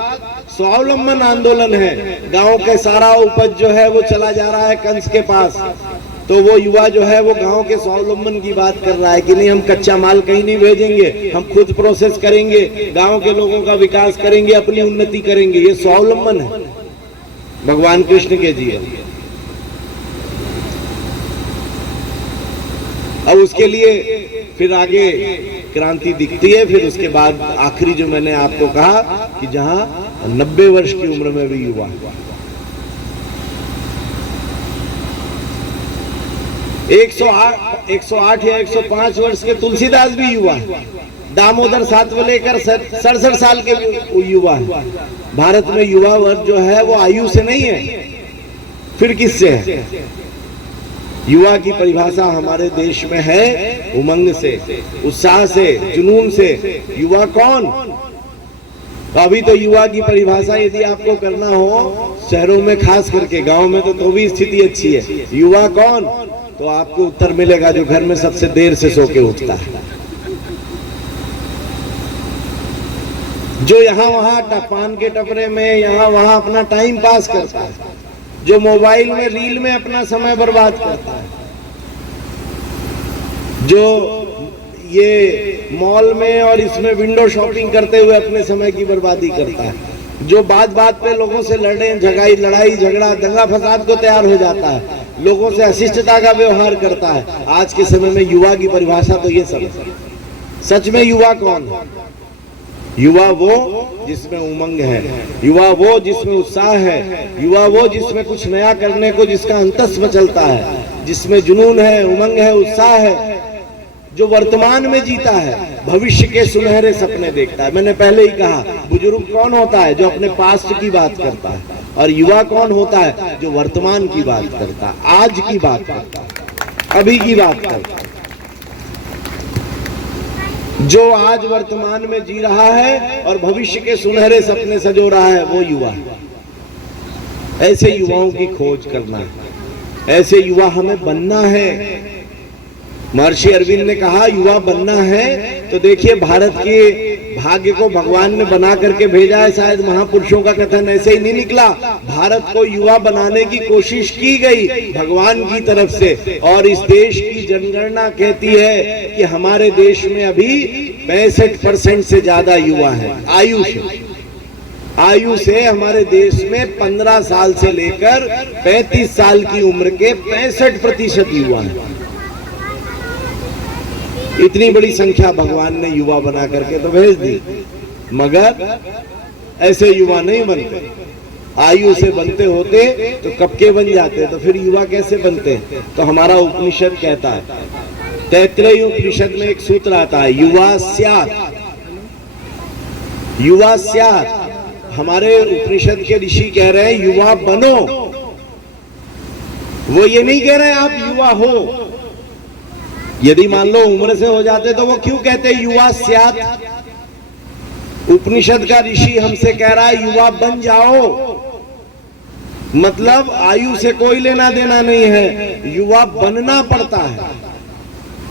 स्वावलंबन आंदोलन है। गांव के सारा उपज जो है वो चला जा रहा है कंस के पास, तो वो युवा जो है वो गांव के स्वावलंबन की बात कर रहा है कि नहीं, हम कच्चा माल कहीं नहीं भेजेंगे, हम खुद प्रोसेस करेंगे, गांव के लोगों का विकास करेंगे, अपनी उन्नति करेंगे। ये स्वावलंबन है भगवान कृष्ण के जीवन। अब उसके लिए फिर आगे क्रांति दिखती है। फिर उसके बाद आखिरी जो मैंने आपको कहा कि जहां 90 वर्ष की उम्र में भी युवा, 108 या 105 वर्ष के तुलसीदास भी युवा है। दामोदर सातवलेकर 67 साल के युवा है। भारत में युवा वर्ग जो है वो आयु से नहीं है, फिर किससे है? युवा की परिभाषा हमारे देश में है उमंग से, उत्साह से, जुनून से। युवा कौन? तो अभी तो युवा की परिभाषा यदि आपको करना हो शहरों में, खास करके गांव में तो भी स्थिति अच्छी है। युवा कौन? तो आपको उत्तर मिलेगा जो घर में सबसे देर से सो के उठता है, जो यहाँ वहां पान के टपरे में यहाँ वहां अपना टाइम पास करता है, जो मोबाइल में रील में अपना समय बर्बाद करता है, जो ये मॉल में और इसमें विंडो शॉपिंग करते हुए अपने समय की बर्बादी करता है, जो बात बात पे लोगों से लड़ाई झगड़ा दंगा फसाद को तैयार हो जाता है, लोगों से अशिष्टता का व्यवहार करता है। आज के समय में युवा की परिभाषा तो ये सब है। सच में युवा कौन है? युवा वो जिसमें उमंग है, युवा वो जिसमें उत्साह है, युवा वो जिसमें कुछ नया करने को जिसका अंतस मचलता है, जिसमें जुनून है, उमंग है, उत्साह है, जो वर्तमान में जीता है, भविष्य के सुनहरे सपने देखता है। मैंने पहले ही कहा बुजुर्ग कौन होता है? जो अपने पास्ट की बात करता है। और युवा कौन होता है? जो वर्तमान की बात करता है, आज की बात करता है, अभी की बात करता है, जो आज वर्तमान में जी रहा है और भविष्य के सुनहरे सपने सजो रहा है, वो युवा है। ऐसे युवाओं की खोज करना है, ऐसे युवा हमें बनना है। महर्षि अरविंद ने कहा युवा बनना है, तो देखिए भारत के भाग्य को भगवान ने बना करके भेजा है। शायद महापुरुषों का कथन ऐसे ही नहीं निकला। भारत को युवा बनाने की कोशिश की गई भगवान की तरफ से, और इस देश की जनगणना कहती है कि हमारे देश में अभी 65% से ज्यादा युवा है। आयु से हमारे देश में 15 साल से लेकर 35 साल की उम्र के 65% युवा है। इतनी बड़ी संख्या भगवान ने युवा बना करके तो भेज दी, मगर ऐसे युवा नहीं बनते। आयु से बनते होते तो कब के बन जाते, तो फिर युवा कैसे बनते? तो हमारा उपनिषद कहता है, तैत्तिरीय उपनिषद में एक सूत्र आता है, युवा स्यात्। युवा स्यात्। हमारे उपनिषद के ऋषि कह रहे हैं युवा बनो। वो ये नहीं कह रहे आप युवा हो। यदि मान लो उम्र से हो जाते तो वो क्यों कहते युवा स्यात्? उपनिषद का ऋषि हमसे कह रहा है युवा बन जाओ, मतलब आयु से कोई लेना देना नहीं है, युवा बनना पड़ता है।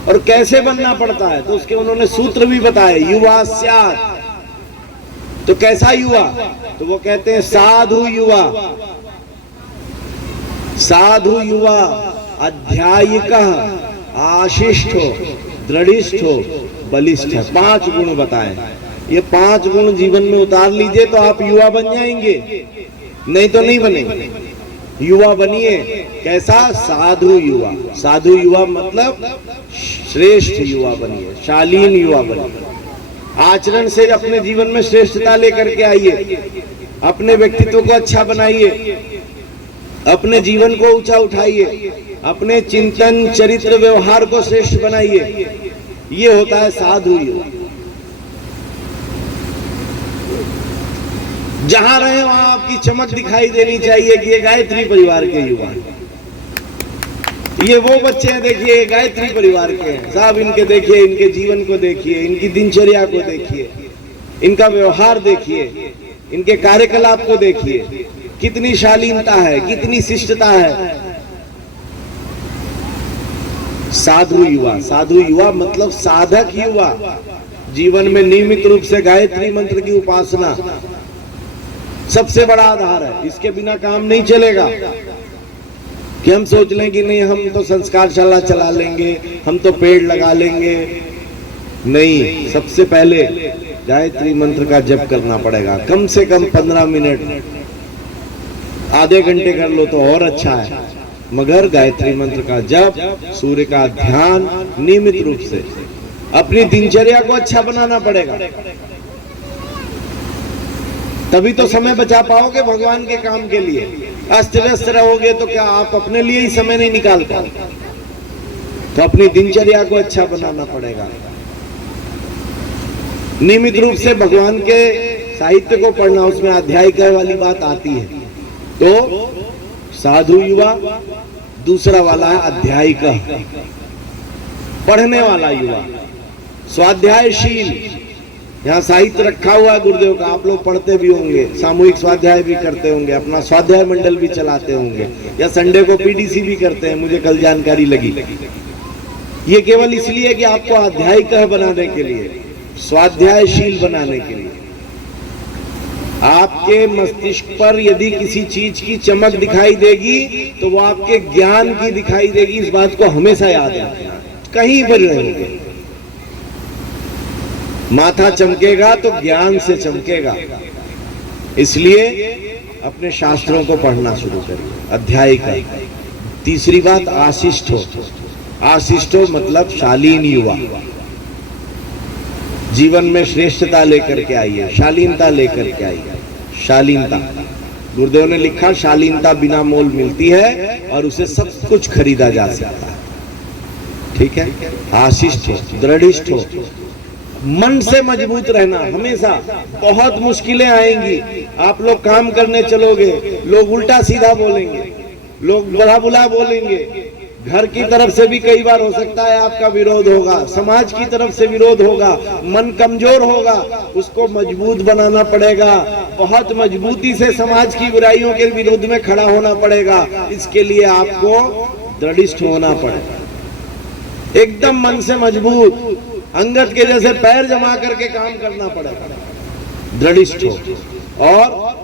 और कैसे बनना पड़ता है तो उसके उन्होंने सूत्र भी बताए, युवा स्यात्। तो कैसा युवा? तो वो कहते हैं साधु युवा। साधु युवा अध्यायिकः, आशिष्ठो, दृढ़िष्ठो, बलिष्ठ। 5 गुण बताए। ये 5 गुण जीवन में उतार लीजिए तो आप युवा बन जाएंगे, नहीं तो नहीं बनेंगे। युवा बनिए। कैसा? साधु युवा। साधु युवा मतलब श्रेष्ठ युवा बनिए, शालीन युवा बनिए। आचरण से अपने जीवन में श्रेष्ठता लेकर के आइए, अपने व्यक्तित्व को अच्छा बनाइए, अपने जीवन को ऊंचा उठाइए, अपने चिंतन चरित्र व्यवहार को श्रेष्ठ बनाइए। ये होता है साधु युवा। जहां रहे वहां आपकी चमक दिखाई देनी चाहिए कि ये गायत्री परिवार के युवा हैं, ये वो बच्चे हैं, देखिए गायत्री परिवार के हैं साहब। इनके देखिए, इनके जीवन को देखिए, इनकी दिनचर्या को देखिए, इनका व्यवहार देखिए, इनके कार्यकलाप को देखिए। कितनी शालीनता है, कितनी शिष्टता है। साधु युवा मतलब साधक युवा, जीवन में नियमित रूप से गायत्री मंत्र की उपासना सबसे बड़ा आधार है। इसके बिना काम नहीं चलेगा कि हम सोच लें कि नहीं हम तो संस्कारशाला चला लेंगे, हम तो पेड़ लगा लेंगे। नहीं, सबसे पहले गायत्री मंत्र का जप करना पड़ेगा। कम से कम 15 मिनट, आधे घंटे कर लो तो और अच्छा है, मगर गायत्री मंत्र का जप, सूर्य का ध्यान नियमित रूप से, अपनी दिनचर्या को अच्छा बनाना पड़ेगा। तभी तो समय बचा पाओगे भगवान के काम के लिए। अस्त व्यस्त रहोगे तो क्या आप अपने लिए ही समय नहीं निकाल पाओगे? तो अपनी दिनचर्या को अच्छा बनाना पड़ेगा। नियमित रूप से भगवान के साहित्य को पढ़ना, उसमें अध्यायिका वाली बात आती है। तो साधु युवा, दूसरा वाला है अध्यायिका, पढ़ने वाला युवा, स्वाध्यायशील। यहाँ साहित्य रखा हुआ है गुरुदेव का, आप लोग पढ़ते भी होंगे, सामूहिक स्वाध्याय भी करते होंगे, अपना स्वाध्याय मंडल भी चलाते होंगे, या संडे को पीडीसी भी करते हैं, मुझे कल जानकारी लगी। ये केवल इसलिए कि आपको अध्यायिका बनाने के लिए, स्वाध्यायशील बनाने के लिए। आपके मस्तिष्क पर यदि किसी चीज की चमक दिखाई देगी तो वो आपके ज्ञान की दिखाई देगी। इस बात को हमेशा याद रखना, कहीं पर रहेंगे। माथा चमकेगा तो ज्ञान से चमकेगा। इसलिए अपने शास्त्रों को पढ़ना शुरू करिए, अध्याय का। तीसरी बात, आशिष्ट हो। आशिष्ट हो मतलब शालीन युवा, जीवन में श्रेष्ठता लेकर के आइए, शालीनता लेकर के आइए। शालीनता, गुरुदेव ने लिखा, शालीनता बिना मोल मिलती है और उसे सब कुछ खरीदा जा सकता है। ठीक है, आशिष्ट हो, दृढ़िष्ठ हो, मन से मजबूत रहना हमेशा। बहुत मुश्किलें आएंगी, आप लोग काम करने चलोगे, लोग उल्टा सीधा बोलेंगे, लोग बुरा बुला बोलेंगे। घर की तरफ से भी कई बार हो सकता है आपका विरोध होगा, समाज की तरफ से विरोध होगा, मन कमजोर होगा, उसको मजबूत बनाना पड़ेगा। बहुत मजबूती से समाज की बुराइयों के विरोध में खड़ा होना पड़ेगा। इसके लिए आपको दृढ़िष्ठ होना पड़ेगा, एकदम मन से मजबूत, अंगद के जैसे पैर जमा करके काम करना पड़ेगा। दृढ़िष्ठ हो। और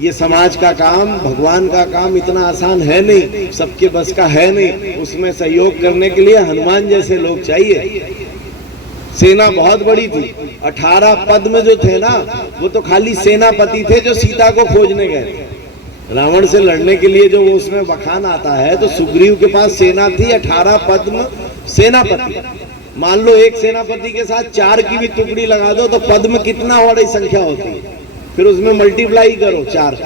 ये समाज का काम, भगवान का काम इतना आसान है नहीं, सबके बस का है नहीं। उसमें सहयोग करने के लिए हनुमान जैसे लोग चाहिए। सेना बहुत बड़ी थी, 18 पद्म जो थे ना, वो तो खाली सेनापति थे जो सीता को खोजने गए। रावण से लड़ने के लिए जो उसमें बखान आता है, तो सुग्रीव के पास सेना थी 18 पद्म सेनापति। मान लो एक सेनापति के साथ 4 की भी टुकड़ी लगा दो तो पद्म कितना बड़ी संख्या होती है, फिर उसमें मल्टीप्लाई करो 4।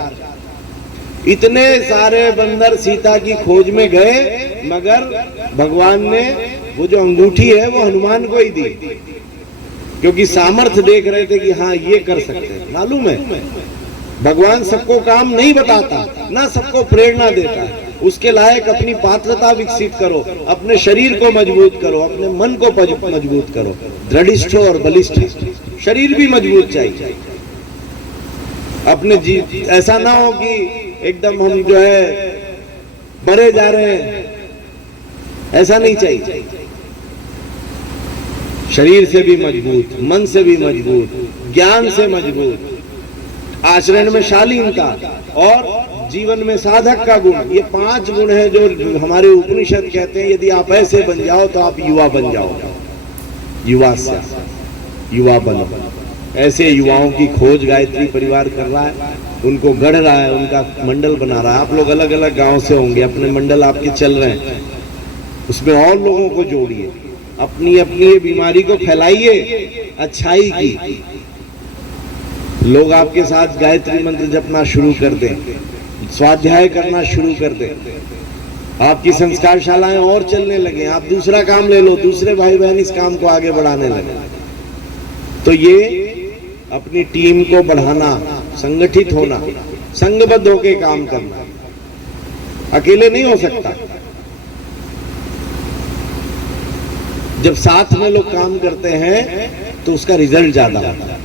इतने सारे बंदर सीता की खोज में गए, मगर भगवान ने वो जो अंगूठी है वो हनुमान को ही दी, क्योंकि सामर्थ्य देख रहे थे कि हाँ ये कर सकते हैं। मालूम है भगवान सबको काम नहीं बताता, ना सबको प्रेरणा देता है। उसके लायक अपनी पात्रता विकसित करो, अपने शरीर को मजबूत करो, अपने मन को मजबूत करो। दृढ़िष्ठ और बलिष्ठ, शरीर भी मजबूत चाहिए। अपने ऐसा ना हो कि एकदम हम जो है मरे जा रहे हैं, ऐसा नहीं चाहिए। शरीर से भी मजबूत, मन से भी मजबूत, ज्ञान से मजबूत, आचरण में शालीनता और जीवन में साधक का गुण। ये 5 गुण है जो हमारे उपनिषद कहते हैं यदि आप ऐसे बन जाओ तो आप युवा बन जाओगे। युवा बनो। ऐसे युवाओं की खोज गायत्री परिवार कर रहा है, उनको गढ़ रहा है, उनका मंडल बना रहा है। आप लोग अलग अलग गांव से होंगे, अपने मंडल आपके चल रहे हैं, उसमें और लोगों को जोड़िए, अपनी अपनी ये बीमारी को फैलाइए, अच्छाई की। लोग आपके साथ गायत्री मंत्र जपना शुरू कर दें, स्वाध्याय करना शुरू कर दें, आपकी संस्कारशालाएं और चलने लगे, आप दूसरा काम ले लो, दूसरे भाई बहन इस काम को आगे बढ़ाने लगे। तो ये अपनी टीम को बढ़ाना, संगठित होना, संघबद्ध होकर काम करना, अकेले नहीं हो सकता। जब साथ में लोग काम करते हैं तो उसका रिजल्ट ज्यादा होता है।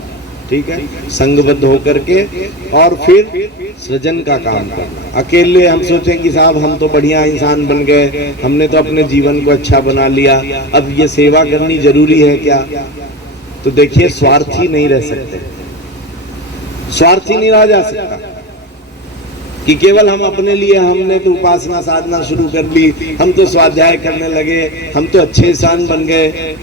ठीक है, संगबद्ध होकर के और फिर सृजन का काम करना। अकेले हम सोचें कि साहब हम तो बढ़िया इंसान बन गए, हमने तो अपने जीवन को अच्छा बना लिया, अब ये सेवा करनी जरूरी है क्या? तो देखिए, स्वार्थी नहीं रह सकते, स्वार्थी नहीं रहा जा सकता कि केवल हम अपने लिए, हमने तो उपासना साधना शुरू कर ली, हम तो स्वाध्याय करने लगे, हम तो अच्छे इंसान बन गए,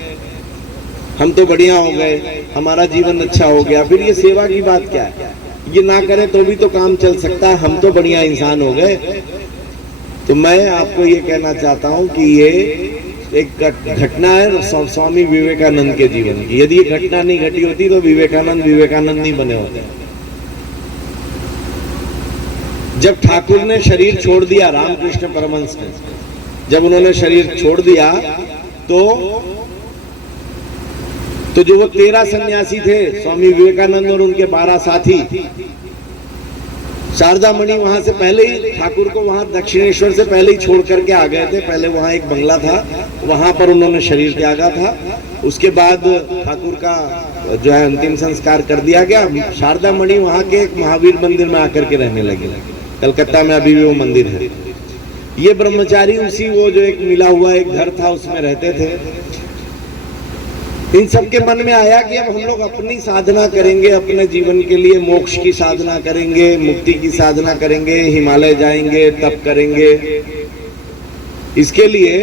हम तो बढ़िया हो गए, हमारा जीवन अच्छा हो गया, फिर ये सेवा की बात क्या है? ये ना करें तो भी तो काम चल सकता है, हम तो बढ़िया इंसान हो गए। तो मैं आपको ये कहना चाहता हूं कि ये एक घटना है स्वामी विवेकानंद के जीवन की। यदि ये घटना नहीं घटी होती तो विवेकानंद नहीं बने होते। जब ठाकुर ने शरीर छोड़ दिया, रामकृष्ण परमहंस ने जब उन्होंने शरीर छोड़ दिया तो जो वो 13 सन्यासी थे, स्वामी विवेकानंद और उनके 12 साथी, शारदा मणि वहां से पहले ही ठाकुर को वहां दक्षिणेश्वर से पहले ही छोड़ करके आ गए थे। पहले वहां एक बंगला था, वहां पर उन्होंने शरीर त्यागा था। उसके बाद ठाकुर का जो है अंतिम संस्कार कर दिया गया। शारदा मणि वहां के एक महावीर मंदिर में आकर के रहने लगे। कलकत्ता में अभी भी वो मंदिर है। ये ब्रह्मचारी उसी वो जो एक मिला हुआ एक घर था उसमें रहते थे। इन सब के मन में आया कि अब हम लोग अपनी साधना करेंगे, अपने जीवन के लिए मोक्ष की साधना करेंगे, मुक्ति की साधना करेंगे, हिमालय जाएंगे, तप करेंगे। इसके लिए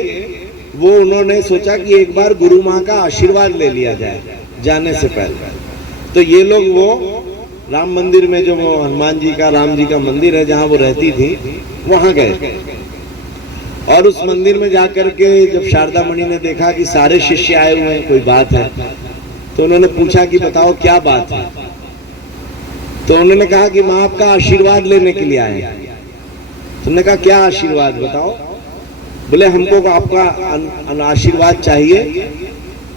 वो उन्होंने सोचा कि एक बार गुरु माँ का आशीर्वाद ले लिया जाए जाने से पहले। तो ये लोग वो राम मंदिर में, जो वो हनुमान जी का, राम जी का मंदिर है जहाँ वो रहती थी, वहां गए। और उस मंदिर में जाकर के जब शारदा मणि ने देखा कि सारे शिष्य आए हुए हैं, कोई बात है, तो उन्होंने पूछा कि बताओ क्या बात है। तो उन्होंने कहा कि माँ आपका आशीर्वाद लेने के लिए आए हैं। तो उन्होंने कहा क्या आशीर्वाद बताओ? बोले हमको आपका आशीर्वाद चाहिए,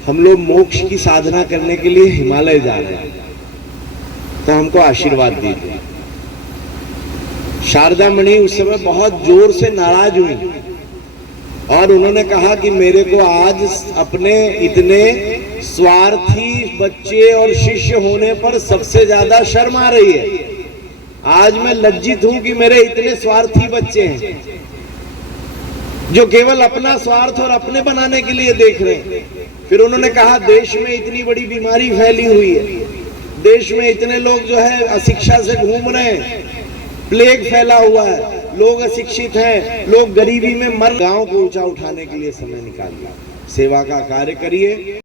हम लोग मोक्ष की साधना करने के लिए हिमालय जा रहे हैं, तो हमको आशीर्वाद दीजिए। शारदा मणि उस समय बहुत जोर से नाराज हुई और उन्होंने कहा कि मेरे को आज अपने इतने स्वार्थी बच्चे और शिष्य होने पर सबसे ज्यादा शर्म आ रही है। आज मैं लज्जित हूं कि मेरे इतने स्वार्थी बच्चे हैं जो केवल अपना स्वार्थ और अपने बनाने के लिए देख रहे हैं। फिर उन्होंने कहा देश में इतनी बड़ी बीमारी फैली हुई है, देश में इतने लोग जो है अशिक्षा से घूम रहे हैं, प्लेग फैला हुआ है, लोग अशिक्षित हैं, लोग गरीबी में मर, गांव को ऊंचा उठाने के लिए समय निकालिए, सेवा का कार्य करिए।